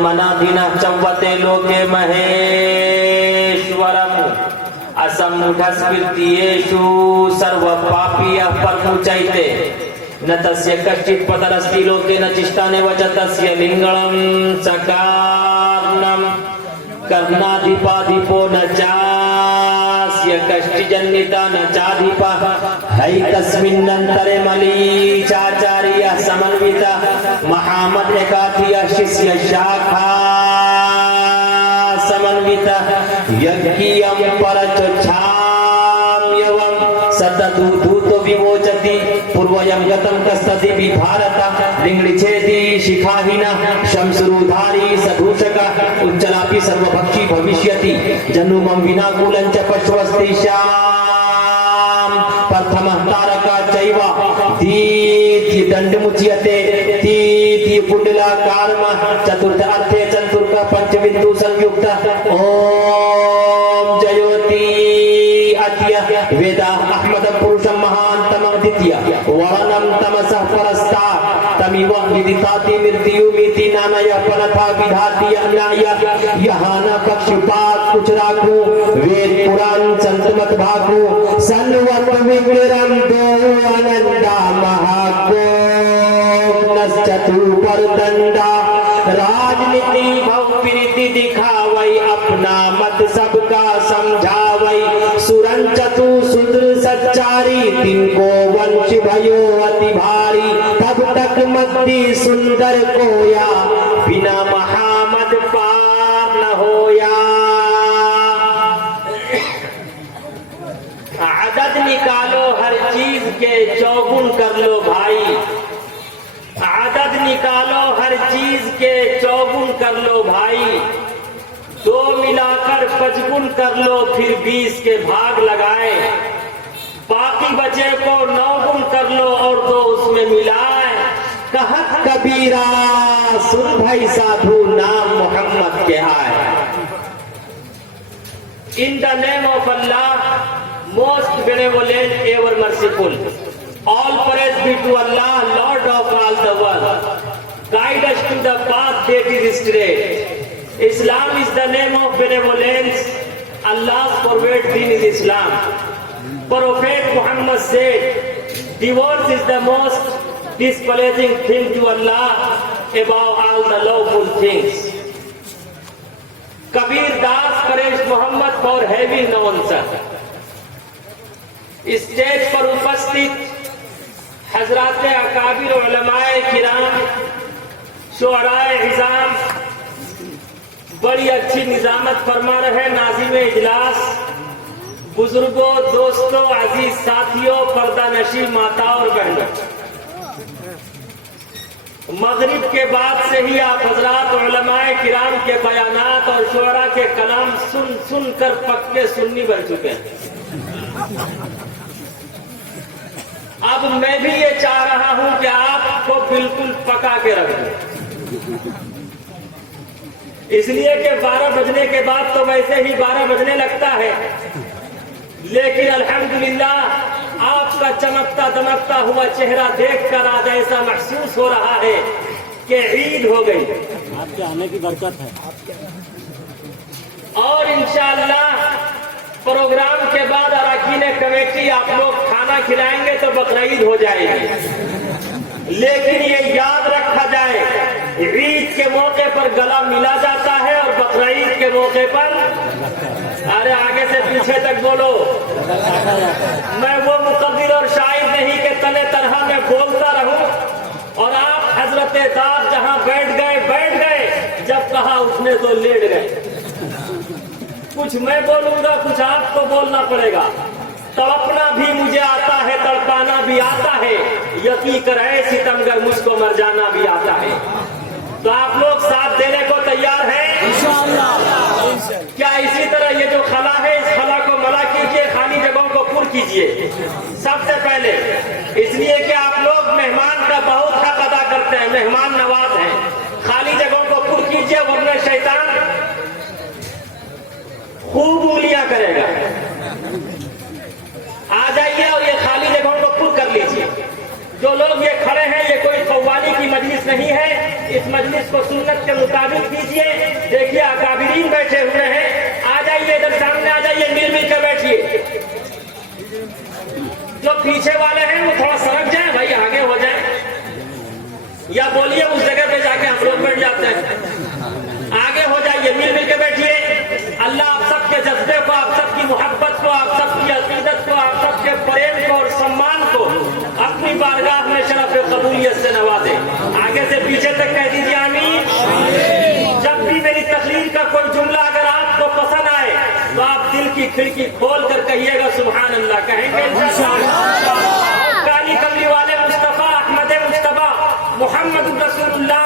मनाधिनः चव्वते लोके महेश्वरम् असम्मुढस्कृत्येषु सर्वपापीयः परमुचैते न तस्य कश्चित् पदरस्ति लोके न चिष्टानेव च तस्य लिङ्गं सकारणं कर्णाधिपाधिपो न चास्य कश्चिजन्निता न चाधिपः हैतस्मिन्नन्तरे मलीचाचार्यः समन्वितः महामद एकाधियः शिष्य शाखा समन्वितः यज्ञियं परचोच्छाम्यवं सततुधूतो विमोचति पूर्वयं गतं कस्तदिवि भारत लिङ्गच्छेदी शिखाहीनः शंसुरुधारी सदूषकः उच्चलापि सर्वभक्षी भविष्यति जनुमं विनाकुलं च पश्वस्ति श्याम प्रथमः तारका चैव दीति दण्डमुच्यते तीति कुण्डलाकारमः चतुर्थ अर्थे चतुर्थ पंचबिंदु संयुक्त ओम जयोति अद्य वेदा अहमद पुरुषं महान्तमं द्वितीय वर्णं तमसः परस्तात् तमिव विदिताति मृत्युमिति नानय पनथा विधाति अन्याय यह न पक्षपात कुछ राखो वेद पुराण संत मत भागो सन्वत विग्रहं दो अनंता महाको नश्चतु परदंडा राजनीति भवप्रीति दिखावई अपना मत सबका समझावई सुरन चतु सुद्र सच्चारी तिनको वंश भयो अति भारी तब तक मद्दी सुंदर कोया बिना महामद पार न होया। आदत निकालो हर चीज के चौगुन कर लो भाई, आदत निकालो हर चीज के चौगुन कर लो भाई, दो मिलाकर 5 गुण कर लो फिर 20 के भाग लगाए, बाकी बचे को 9 गुण कर लो और 2 उसमें मिलाए। कहत कबीरा सुन भाई साधु नाम मोहम्मद के आए। In the name of Allah most benevolent ever merciful, all praise be to Allah Lord of all the world, guide us to the path that is straight. Islam is the name of benevolence, Allah's favorite deen is Islam. Prophet Muhammad said divorce is the most displeasing thing to Allah above all the lawful things. Kabir Das praised Muhammad for having no answer. Stage पर उपस्थित हजरात अकाबिर उलमाए किराम शुअराए इज़ाम बड़ी अच्छी निजामत फरमा रहे नाज़िम इजलास, बुजुर्गों, दोस्तों, अजीज साथियों, पर्दा नशी माता और बहनों, मगरिब के बाद से ही आप हजरात उलमाए किराम के बयानात और शुअरा के कलाम सुन सुन कर पक्के सुन्नी बन चुके हैं। अब मैं भी ये चाह रहा हूं कि आपको बिल्कुल पका के रख दूं, इसलिए कि 12 बजने के बाद तो वैसे ही 12 बजने लगता है, लेकिन अल्हम्दुलिल्लाह आपका चमकता दमकता हुआ चेहरा देखकर आज ऐसा महसूस हो रहा है कि ईद हो गई। आपके आने की बरकत है। और इंशाअल्लाह प्रोग्राम के बाद अरकान कमेटी आप लोग खाना खिलाएंगे तो बकरीद हो जाएगी, लेकिन ये याद रखा जाए ईद के मौके पर गला मिला जाता है और बकरीद के मौके पर, अरे आगे से पीछे तक बोलो, मैं वो मुकद्दिर और शाहिद नहीं कि तने तरह में बोलता रहूं और आप हजरत दाद जहां बैठ गए, जब कहा उसने तो लेट गए। कुछ मैं बोलूंगा, कुछ आपको बोलना पड़ेगा। तड़पना भी मुझे आता है, तड़पाना भी आता है, यकीन करे सितमगर मुझको मर जाना भी आता है। तो आप लोग साथ देने को तैयार हैं? क्या इसी तरह ये जो खला है इस खला को मला कीजिए, खाली जगहों को पूर्ण कीजिए सबसे पहले, इसलिए कि आप लोग मेहमान का बहुत हक अदा करते हैं, मेहमान नवाज हैं। खाली जगहों को पूर्ण कीजिए वरना शैतान खूब उंगलियां करेगा। आ जाइए और ये खाली जगहों को पूर्ण कर लीजिए। जो लोग ये खड़े हैं ये कोई कव्वाली की मजलिस मजलिस नहीं है, इस मजलिस को सुन्नत के मुताबिक कीजिए। देखिए अकाबिरीन बैठे हुए हैं, आ जाइए इधर सामने आ जाइए, मिल कर बैठिए। जो पीछे वाले हैं वो थोड़ा सरक जाए भाई, आगे हो जाए, या बोलिए उस जगह पे जाके हम लोग बैठ जाते हैं। आगे हो जाइए, मिल के बैठिए। अल्लाह आप सबके जज्बे को, आप सबकी मोहब्बत को, आप सबकी अकीदत को, आप सबके प्रेम को और सम्मान को अपनी बारगाह में शरफ कबूलियत से नवाजे। आगे से पीछे तक कह दीजिए आमीन। जब भी मेरी तकरीर का कोई जुमला अगर आपको पसंद आए तो आप दिल की खिड़की खोल कर कहिएगा सुभान अल्लाह, कहेंगे काली कमली वाले मुस्तफा अहमद मुस्तफा मोहम्मद रसूलुल्लाह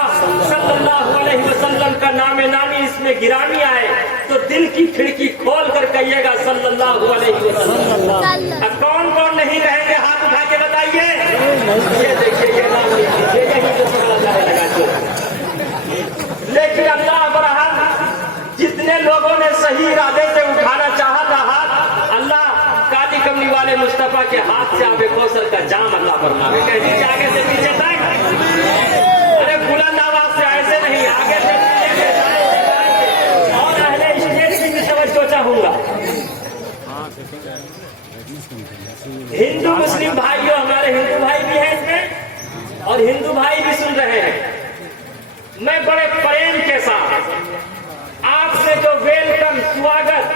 सल्लल्लाहु अलैहि वसल्लम का नामे नामी इसमें गिरामी आए तो दिल की खिड़की खोल कर कहिएगा सल्लल्लाहु अलैहि वसल्लम। अब कौन कौन नहीं कहेंगे हाथ उठा के बताइए। ये देखिए ये यही जो लगा। लेकिन अल्लाह बरहम जितने लोगों ने सही इरादे से उठाना चाहा था हाथ, अल्लाह काली कमली वाले मुस्तफा के हाथ से आबे कौसर का जाम अल्लाह फरमावे। कह दीजिए आगे से पीछे तक, अरे बुलंद आवाज से ऐसे नहीं, आगे से और अहले स्टेज की भी तवज्जो चाहूंगा। हिंदू मुस्लिम भाइयों, हमारे हिंदू भाई भी हैं इसमें और हिंदू भाई भी सुन रहे हैं। मैं बड़े प्रेम के साथ आपसे जो वेलकम, स्वागत,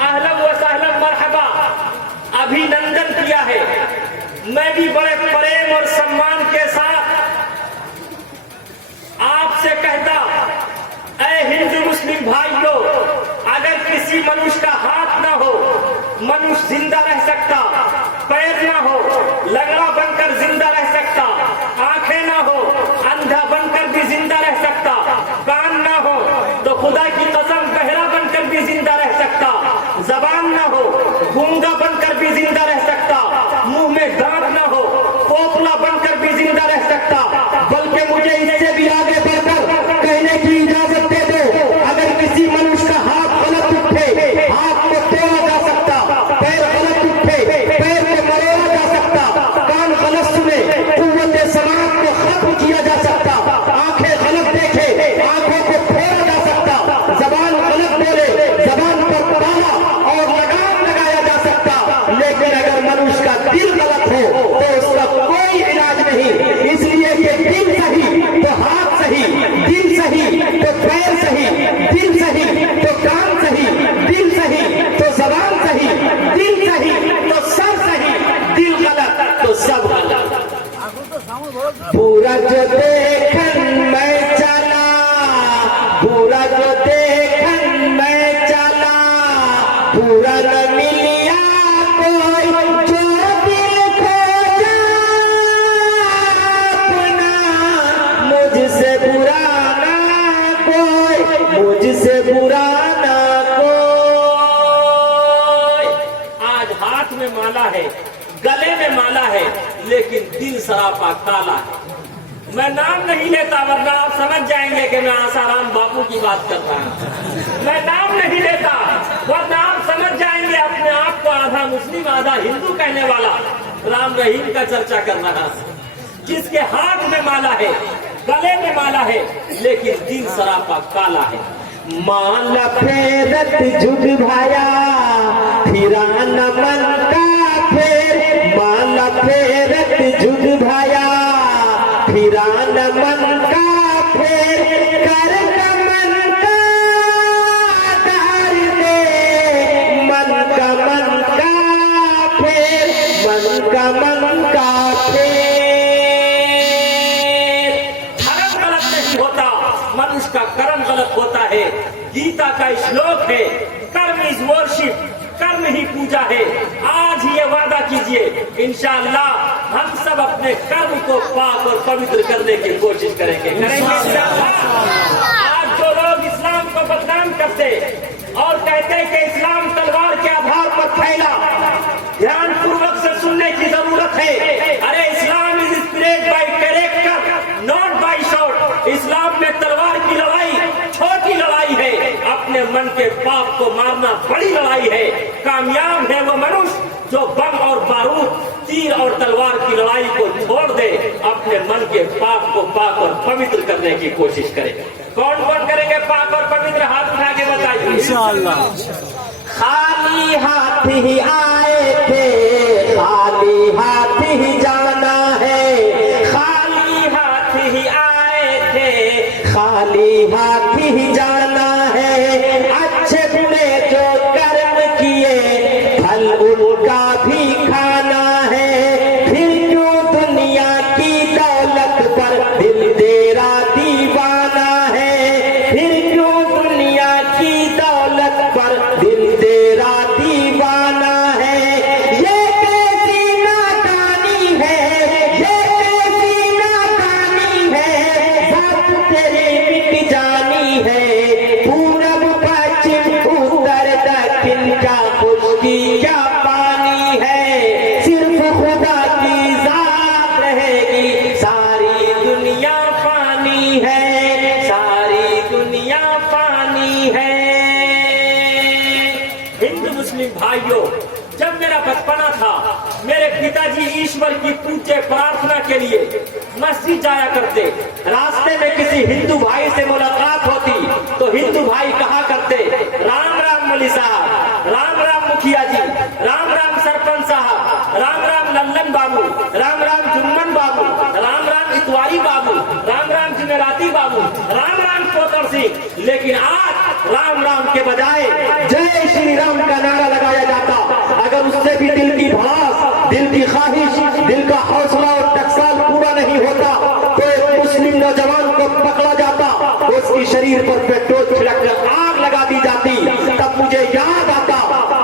अहलन व सहलन मरहबा, अभिनंदन किया है, मैं भी बड़े प्रेम और सम्मान के साथ आपसे कहता, ऐ हिंदू मुस्लिम भाइयों, अगर किसी मनुष्य का हाथ ना हो मनुष्य जिंदा रह सकता, पैर ना हो लंगड़ा बनकर जिंदा रह सकता, आंखें ना हो अंधा बनकर भी जिंदा रह सकता, कान ना हो तो खुदा की कसम बहरा बनकर भी जिंदा रह सकता, जबान ना हो गूंगा बनकर भी जिंदा रह सकता, मुंह में दांत ना हो पोपला बनकर भी जिंदा रह सकता। बल्कि मुझे इससे भी आगे बढ़कर कहने की इजाजत दे दो, अगर किसी मनुष्य का हाथ गलत उठे हाथ को तोड़ा जा सकता, पैर गलत उठे पैर को मरोड़ा जा सकता, कान गलत सुने कुव्वत समात को खत्म किया जा सकता, आंखें गलत देखे आंखों को फोड़ा जा सकता, जबान गलत बोले जबान पर ताला और लगाम लगाया जा सकता। लेकिन अगर मनुष्य का दिल गलत हो तो उसका कोई इलाज नहीं। इसलिए ये दिल सही तो हाथ सही, दिल सही तो पैर सही, दिल सही तो कान सही, दिल सही तो जबान सही, दिल सही तो सब सही, दिल गलत तो सब गलत। पूरा जो देखन मैं चला, पूरा जो देखन मैं चला, पूरा न मिलिया कोई जो दिल खोजा अपना, मुझसे बुरा ना कोई, मुझसे बुरा ना कोई। आज हाथ में माला है, गले में माला है, लेकिन दिल सरापा काला है। मैं नाम नहीं लेता वरना आप समझ जाएंगे कि मैं आसाराम बापू की बात कर रहा हूँ। मैं नाम नहीं लेता वरना आप समझ जाएंगे अपने आप को आधा मुस्लिम आधा हिंदू कहने वाला राम रहीम का चर्चा कर रहा है, जिसके हाथ में माला है गले में माला है लेकिन दिल सरापा काला है। माला फेरत झुक भाया फिरा न मन का फेर, माला फेरत झुक भाया फिरा न मन का फेर, कर मन का कर दे मन का फेर, मन का फेर। धर्म गलत नहीं होता, मनुष्य का कर्म गलत होता है। गीता का श्लोक है, कर्म इज वर्शिप, कर्म ही पूजा है। आज ही ये वादा कीजिए इंशाअल्लाह हम सब अपने कर्म को पाक और पवित्र करने की कोशिश करेंगे इंशाअल्लाह। आज जो लोग इस्लाम को बदनाम करते और कहते हैं कि इस्लाम तलवार के आधार पर फैला, ध्यान पूर्वक से सुनने की जरूरत है। अरे Islam is spirit by character not by shot. Islam में तलवार की लड़ाई छोटी लड़ाई है, अपने मन के पाप को मारना बड़ी लड़ाई है। कामयाब है वो मनुष्य जो बम और बारूद, तीर और तलवार की लड़ाई को छोड़ दे, अपने मन के पाप को पाक और पवित्र करने की कोशिश करे। कौन कौन करेंगे पाक और पवित्र? हाथ उठा के बताइए। इंशाअल्लाह। खाली हाथ ही आए थे, खाली हाथ ही जाना है, खाली हाथ ही आए थे, खाली हाथ ही जाना है। अच्छे बुरे जो कर्म किए फल उनका भी खाना है। फिर क्यों दुनिया की दौलत पर दिल तेरा दीवाना है, फिर क्यों दुनिया की दौलत पर दिल तेरा दीवाना है। ये कैसी नाकानी है, ये कैसी नाकानी है, बात तेरी मिट जानी है। पूरब पश्चिम उत्तर दक्षिण का खुशकी क्या पानी है। सिर्फ खुदा की जात रहेगी, सारी दुनिया पानी है, सारी दुनिया पानी है। हिंदू मुस्लिम भाइयों, जब मेरा बचपना था, मेरे पिताजी ईश्वर की पूजे प्रार्थना के लिए मस्जिद जाया करते। रास्ते में किसी हिंदू भाई से मुलाकात होती तो हिंदू भाई कहा करते, राम राम मौलवी साहब, राम राम मुखिया जी, राम राम सरपंच साहब, राम राम लल्लन बाबू, राम राम जुम्मन बाबू, राम राम इतवारी बाबू, राम राम जुमेराती बाबू, राम राम पोतर सिंह। लेकिन आज राम राम के बजाय जय श्री राम का नारा लगाया जाता। अगर उससे भी दिल की भास, दिल की ख्वाहिश, दिल का हौसला और टकसाल पूरा नहीं होता तो एक मुस्लिम नौजवान को पकड़ा जाता, उसकी शरीर पर पेट्रोल छिड़ककर आग लगा दी जाती। तब मुझे याद आता,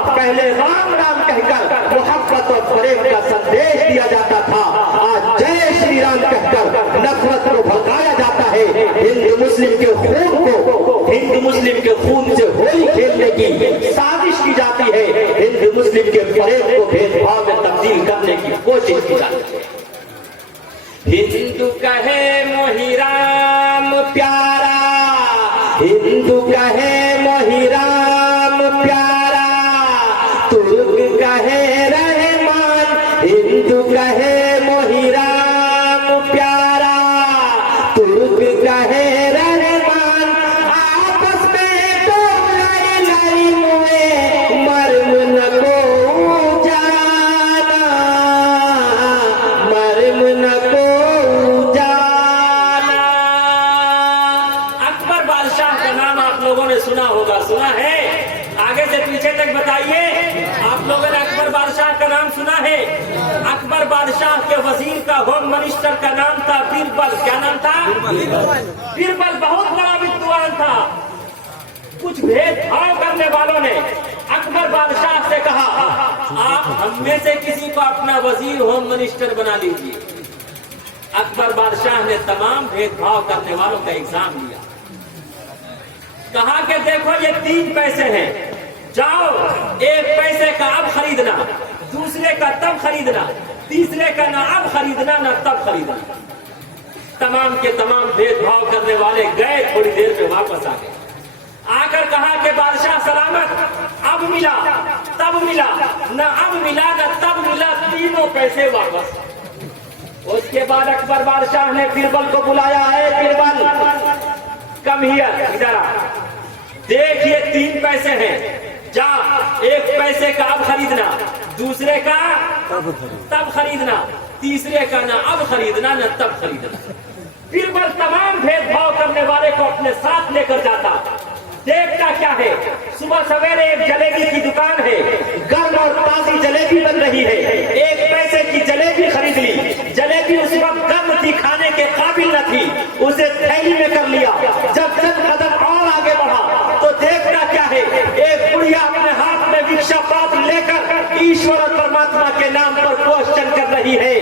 पहले राम राम कहकर मोहब्बत और प्रेम का संदेश दिया जाता था, आज जय श्री राम कहकर नफरत को भड़काया जाता है। हिंदू मुस्लिम के खून को, हिंदू मुस्लिम के खून से होली खेलने की साजिश की जाती है। हिंदू मुस्लिम के प्रेम को भेदभाव में तब्दील करने की कोशिश की जाती है। हिंदू कहे मोहि राम प्यारा, हिंदू कहे मोहि राम प्यारा, तुर्क कहे रहमान, हिंदू कहे मोहि राम प्यारा, तुर्क कहे रहमान। आपस में तो लड़ी लड़ी मुए, मर्म न को जाना, मर्म न को जाना। अकबर बादशाह का नाम आप लोगों ने सुना होगा, सुना है? आगे से पीछे तक बताइए, आप लोगों ने अकबर बादशाह का नाम सुना है? अकबर बादशाह के वजीर का, होम मिनिस्टर का नाम था बीरबल। क्या नाम था? बीरबल बहुत बड़ा विद्वान था। कुछ भेदभाव करने वालों ने अकबर बादशाह से कहा, आप हम में से किसी को अपना वजीर, होम मिनिस्टर बना लीजिए। अकबर बादशाह ने तमाम भेदभाव करने वालों का एग्जाम लिया। कहा कि देखो ये 3 पैसे हैं, जाओ 1 पैसे का अब खरीदना, दूसरे का तब खरीदना, तीसरे का ना अब खरीदना ना तब खरीदना। तमाम के तमाम भेदभाव करने वाले गए, थोड़ी देर में वापस आ गए। आकर कहा कि बादशाह सलामत, अब मिला तब मिला, न अब मिला न तब मिला, तीनों पैसे वापस। उसके बाद अकबर बादशाह ने बीरबल को बुलाया, है बीरबल कम हियर, इधर आ, देखिए 3 पैसे हैं, जा 1 पैसे का अब खरीदना, दूसरे का तब खरीदना, तीसरे का ना अब खरीदना ना तब खरीदना। बीरबल तमाम भेदभाव करने वाले को अपने साथ लेकर जाता। देखता क्या है, सुबह सवेरे एक जलेबी की दुकान है, गर्म और ताजी जलेबी बन रही है। 1 पैसे की जलेबी खरीद ली। जलेबी उस वक्त गर्म थी, खाने के काबिल न थी, उसे थैली में कर लिया। जब चंद कदम और आगे बढ़ा तो देखता क्या है, एक बुढ़िया अपने हाथ में भिक्षा पात्र लेकर ईश्वर और परमात्मा के नाम पर क्वेश्चन कर रही है।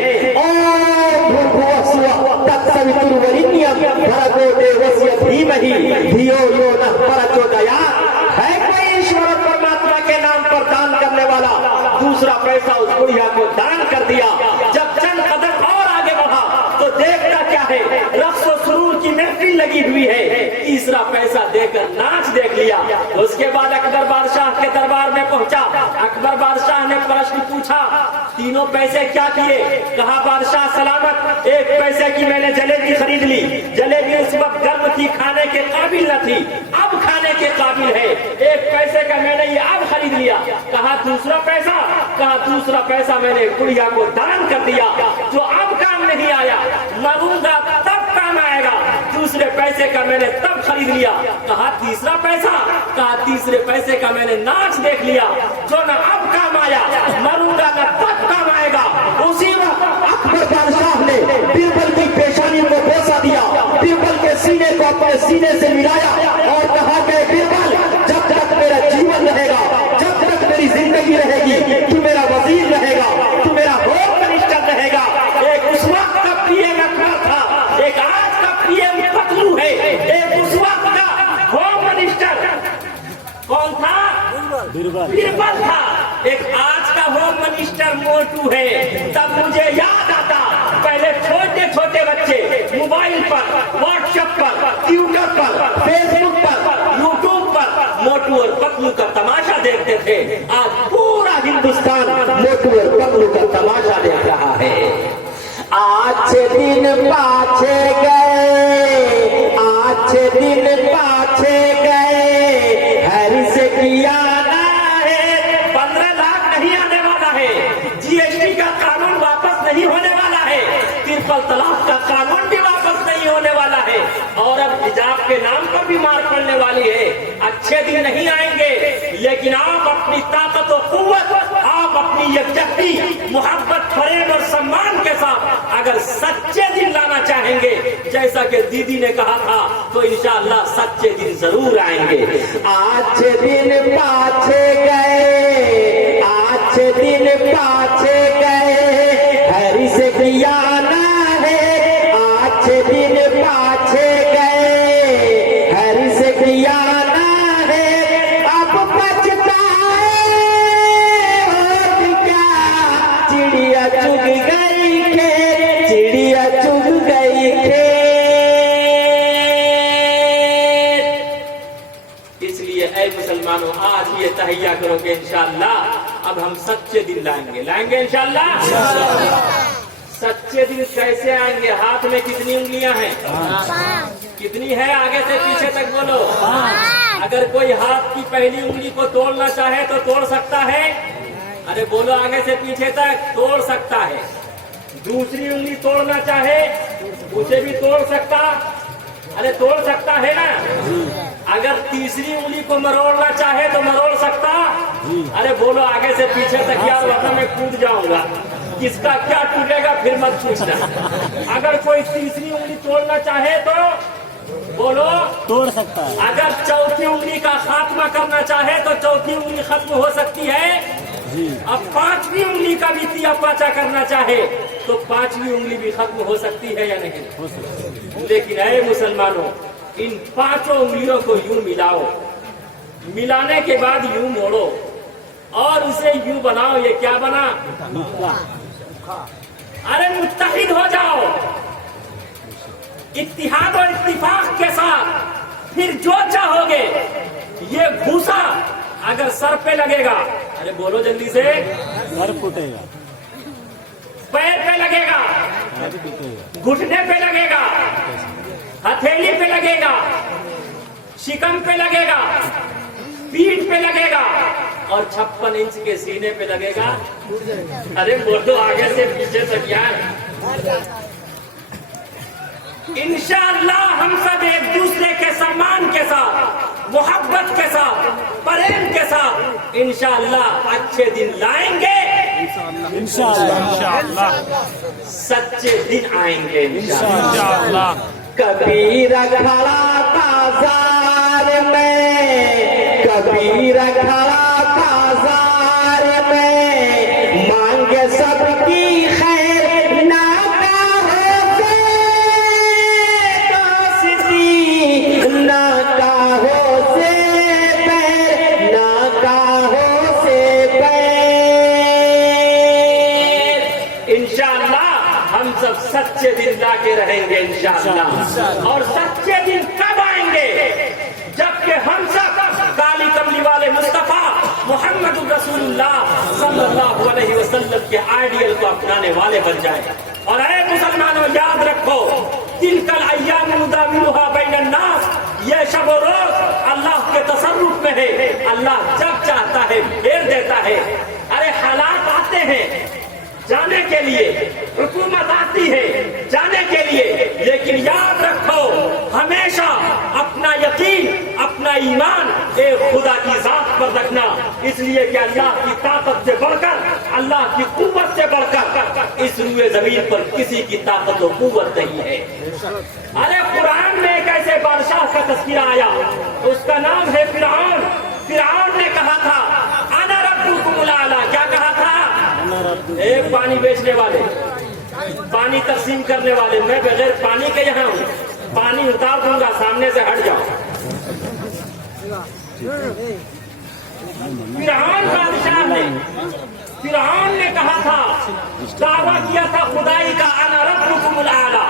है कोई ईश्वर और परमात्मा के नाम पर दान करने वाला? दूसरा पैसा उस बुढ़िया को दान कर दिया। जब चंद कदम और आगे बढ़ा तो देखता क्या है, रक्स और सुरूर की महफिल लगी हुई है। तीसरा पैसा देकर नाच देख लिया। उसके बाद अकबर बादशाह के दरबार में पहुंचा। अकबर बादशाह ने प्रश्न पूछा, पूछा तीनों पैसे क्या किए? कहा बादशाह सलामत, एक पैसे की मैंने जलेबी खरीद ली। जलेबी उस वक्त गर्म थी, खाने के काबिल न थी, अब खाने के काबिल है। एक पैसे का मैंने ये अब खरीद लिया। कहा दूसरा पैसा? कहा दूसरा पैसा मैंने गुड़िया को दान कर दिया, जो अब काम नहीं आया, मरूंगा तब काम आएगा। दूसरे पैसे का मैंने तब खरीद लिया। कहा तीसरा पैसा? कहा तीसरे पैसे का मैंने नाच देख लिया, जो न अब काम आया, मरूंगा न तब काम आएगा। उसी वक्त अकबर बादशाह ने बीरबल की पेशानी को बोसा दिया, बीरबल के सीने को अपने सीने से मिलाया और कहा कि बीरबल, जब तक मेरा जीवन रहेगा, जब तक मेरी जिंदगी रहेगी, तू मेरा वजीर रहेगा, तू मेरा होम मिनिस्टर रहेगा। एक उस वक्त का पीएम अकबर था, एक आज का पीएम पतलू है, एक उस वक्त का होम मिनिस्टर कौन था? बीरबल। बीरबल था। एक आज का होम मिनिस्टर मोटू है। तब मुझे याद आता, पहले छोटे छोटे बच्चे मोबाइल पर, व्हाट्सएप पर, ट्विटर पर, फेसबुक पर, यूट्यूब पर मोटू और पतलू का तमाशा देखते थे। आज पूरा हिंदुस्तान मोटू और पतलू का तमाशा देख रहा है। अच्छे दिन पाछे गए, अच्छे दिन पाछे गए, हर से किया ना है। 15 लाख नहीं आने वाला है, जीएसटी का कानून वापस नहीं होने वाला है, ट्रिपल तलाक का कानून भी वापस नहीं होने वाला है, और अब हिजाब के नाम पर भी मार पड़ने वाली है। अच्छे दिन नहीं आएंगे, लेकिन आप अपनी ताकत और कुव्वत, आप अपनी यकजहती, मोहब्बत, फरेब और सम्मान के साथ अगर सच्चे दिन लाना चाहेंगे, जैसा कि दीदी ने कहा था, तो इंशाअल्लाह सच्चे दिन जरूर आएंगे। अच्छे दिन पाछे गए, अच्छे दिन पाछे गए, हरी से किया ना है। अच्छे दिन पाछे गए, हरी से किया ना है। अब पछताए होत क्या, चिड़िया चुग गई खेत, चिड़िया चुग गई खेत। इसलिए ऐ मुसलमानों, आज ये तहैया करोगे इंशाअल्लाह, अब हम सच्चे दिन लाएंगे, लाएंगे इंशाअल्लाह। सच्चे दिन कैसे आएंगे? हाथ में कितनी उंगलियां हैं? कितनी है? आगे से पीछे तक बोलो। अगर कोई हाथ की पहली उंगली को तोड़ना चाहे तो तोड़ सकता है? अरे बोलो, आगे से पीछे तक तोड़ सकता है। दूसरी उंगली तोड़ना चाहे उसे भी तोड़ सकता, अरे तोड़ सकता है ना। अगर तीसरी उंगली को मरोड़ना चाहे तो मरोड़ सकता। अरे बोलो आगे से पीछे तक, यार वरना मैं कूद जाऊंगा, किसका क्या टूटेगा फिर मत पूछना। अगर कोई तीसरी उंगली तोड़ना चाहे तो बोलो तोड़ सकता है। अगर चौथी उंगली का खात्मा करना चाहे तो चौथी उंगली खत्म हो सकती है। अब पांचवी उंगली का भी तिया पाचा करना चाहे तो पांचवी उंगली भी खत्म हो सकती है या नहीं? हो सकता है। लेकिन ऐ मुसलमानों, इन पांचों उंगलियों को यूं मिलाओ, मिलाने के बाद यूं मोड़ो और उसे यूं बनाओ। ये क्या बना? अरे मुत्तहिद हो जाओ इत्तिहाद और इत्तिफाक के साथ, फिर जो चाहोगे। ये भूसा अगर सर पे लगेगा, अरे बोलो जल्दी से, सर फूटेगा, पैर पे लगेगा, पैर टूटेगा, घुटने पे लगेगा, हथेली पे लगेगा, शिकम पे लगेगा, पीठ पे लगेगा और 56 इंच के सीने पे लगेगा। अरे बोलो आगे से पीछे तक यार। इंशाअल्लाह हम सब एक दूसरे के सम्मान के साथ, मोहब्बत के साथ, प्रेम के साथ इंशाअल्लाह अच्छे दिन लाएंगे। इंशाअल्लाह सच्चे दिन आएंगे इंशाअल्लाह। कबीर खड़ा बाजार में, कबीर खड़ा बाजार में, मांगे सबकी खैर, ना काहो से दोस्ती, ना काहो से बैर, ना काहो से बैर। इंशाअल्लाह हम सब सच्चे दिन ला के रहेंगे इंशाअल्लाह। और सच्चे दिन कब आएंगे? जबकि हम सब काली कमली वाले मुस्तफा मोहम्मद रसूलुल्लाह सल्लल्लाहु अलैहि वसल्लम के आइडियल को अपनाने वाले बन जाए। और ऐ मुसलमानों, याद रखो, तिलकल अय्याम नुदाविलुहा बैनन नास, ये शब और रोज अल्लाह के तसर्रुफ में है। अल्लाह जब चाहता है फेर देता है। अरे हालात आते हैं जाने के लिए, हुकूमत आती है जाने के लिए, लेकिन याद रखो हमेशा अपना यकीन, अपना ईमान एक खुदा की जात पर रखना। इसलिए कि अल्लाह की ताकत से बढ़कर, अल्लाह की कुव्वत से बढ़कर इस रुए जमीन पर किसी की ताकत और कुव्वत नहीं है। अरे कुरान में एक ऐसे बादशाह का तस्वीर आया, उसका नाम है फिरौन। फिरौन ने कहा था अना रब्बुकुमुल आला। क्या कहा था? एक पानी बेचने वाले, पानी तकसीम करने वाले, मैं बगैर पानी के यहाँ हूँ, पानी उतार दूंगा, सामने से हट जाओ। फिरौन ने कहा था, दावा किया था खुदाई का, अना रब्बुकुमुल आला,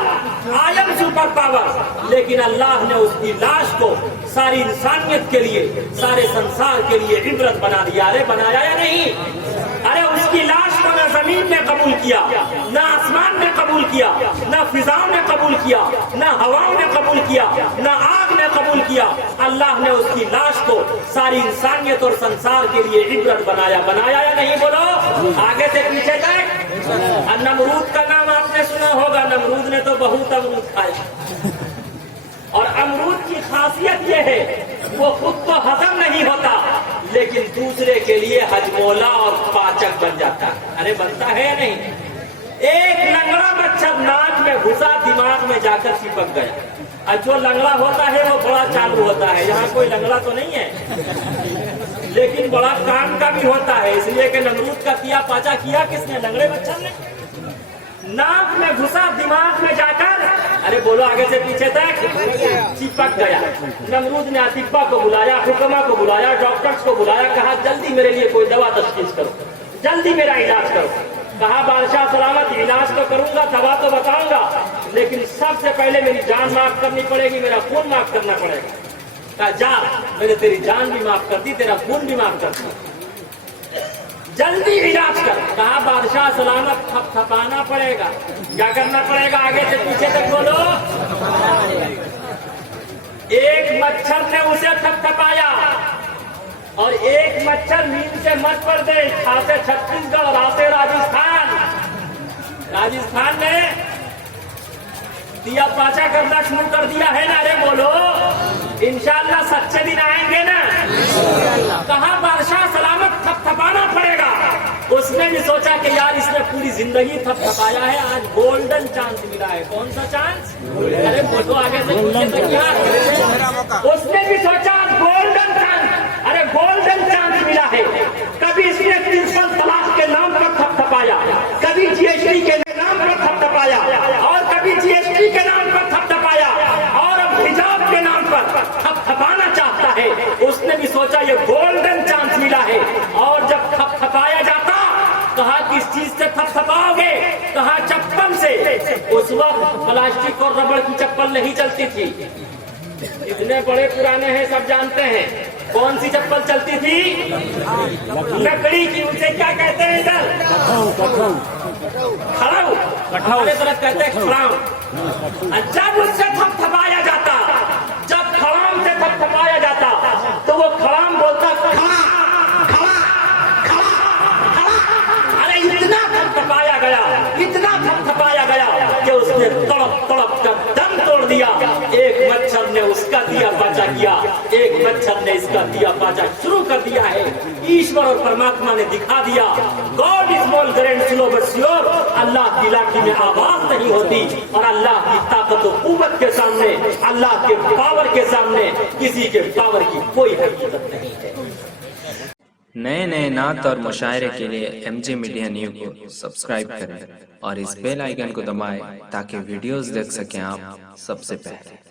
आई एम सुपर पावर। लेकिन अल्लाह ने उसकी लाश को सारी इंसानियत के लिए, सारे संसार के लिए इबरत बना दिया। अरे बनाया या नहीं? अरे उसकी लाश को न जमीन ने कबूल किया, न आसमान ने कबूल किया, न फिजाओं ने कबूल किया, न हवाओं ने कबूल किया, न आग ने कबूल किया। अल्लाह ने उसकी लाश को सारी इंसानियत और संसार के लिए इबरत बनाया। बनाया या नहीं? बोलो, आगे से पीछे तक। नमरूद का नाम आपने सुना होगा। नमरूद ने तो बहुत अमरूद खाया। और अमरूद की खासियत यह है, वो खुद तो हजम नहीं होता, लेकिन दूसरे के लिए हजमोला और पाचक बन जाता है। अरे बनता है या नहीं? एक लंगड़ा मच्छर नाक में घुसा, दिमाग में जाकर चिपक गया। और जो लंगड़ा होता है वो बड़ा चालू होता है। यहाँ कोई लंगड़ा तो नहीं है, लेकिन बड़ा काम का भी होता है। इसलिए कि नमरूद का किया पाचा किया किसने? लंगड़े मच्छर ने। नाक में घुसा, दिमाग में जाकर, अरे बोलो आगे से पीछे तक, चिपक गया। नमरूद ने अतिब्बा को बुलाया, हुक्मा को बुलाया, डॉक्टर्स को बुलाया, कहा जल्दी मेरे लिए कोई दवा तशखीस करो, जल्दी मेरा इलाज करो। कहा बादशाह सलामत, इलाज तो करूंगा, दवा तो बताऊंगा, लेकिन सबसे पहले मेरी जान माफ करनी पड़ेगी, मेरा खून माफ करना पड़ेगा। कहा जा, मैंने तेरी जान भी माफ कर दी, तेरा खून भी माफ कर दिया, जल्दी इलाज कर। कहा बादशाह सलामत, थपथपाना पड़ेगा। क्या करना पड़ेगा? आगे से पीछे तक बोलो। एक मच्छर ने उसे थपथपाया, और एक मच्छर नींद से मत पड़ दे, खासे छत्तीसगढ़, आते राजस्थान। राजस्थान ने दिया पाचा करना शुरू कर दिया है ना? अरे बोलो, इंशाअल्लाह सच्चे दिन आएंगे ना? कहा बादशाह सलामत, थपथपाना पड़ेगा। उसने भी सोचा कि यार इसने पूरी जिंदगी थपथपाया है, आज गोल्डन चांस मिला है। कौन सा चांस? अरे बोलो आगे से पूछे तो क्या? उसने भी सोचा गोल्डन चांस, अरे गोल्डन चांस मिला है। कभी इसने प्रिंसिपल तलाक के नाम पर थपथपाया, कभी जीएसटी के नाम पर थपथपाया, और कभी जीएसटी के नाम पर थपथपाया, और अब हिजाब के नाम पर थपथपाना चाहता है। उसने भी सोचा ये गोल्डन चांस मिला है। और जब थपथपाया जाता, कहा किस चीज से थपथपाओगे? कहा चप्पल से। उस वक्त प्लास्टिक और रबड़ की चप्पल नहीं चलती थी, इतने बड़े पुराने हैं सब जानते हैं। कौन सी चप्पल चलती थी? लकड़ी की। उसे क्या कहते हैं इधर? खड़ाऊ। हमारे तरफ कहते हैं खड़ाऊ। जब उससे थपथपाया जाता, जब खड़ाम से थपथपाया जाता, तो वो खड़ाम बोलता खड़ा खड़ा खड़ा खड़ा। अरे इतना थपथपाया गया, इतना थपथपाया गया कि उसने तड़प तड़प कर दम तोड़ दिया। एक मच्छर ने उसका दिया पाचा किया, एक मच्छर ने इसका दिया पाचा शुरू कर दिया है। ईश्वर और परमात्मा ने दिखा दिया, God is more great slow but sure. Allah की लाठी में आवाज नहीं होती, और अल्लाह की ताकत और कुव्वत के सामने, अल्लाह के पावर के सामने किसी के पावर की कोई हकीकत नहीं है। नए नए नात और मुशायरे के लिए MJ मीडिया न्यू को सब्सक्राइब करें और इस बेल आइकन को दबाएं ताकि वीडियोस देख सकें आप सबसे पहले।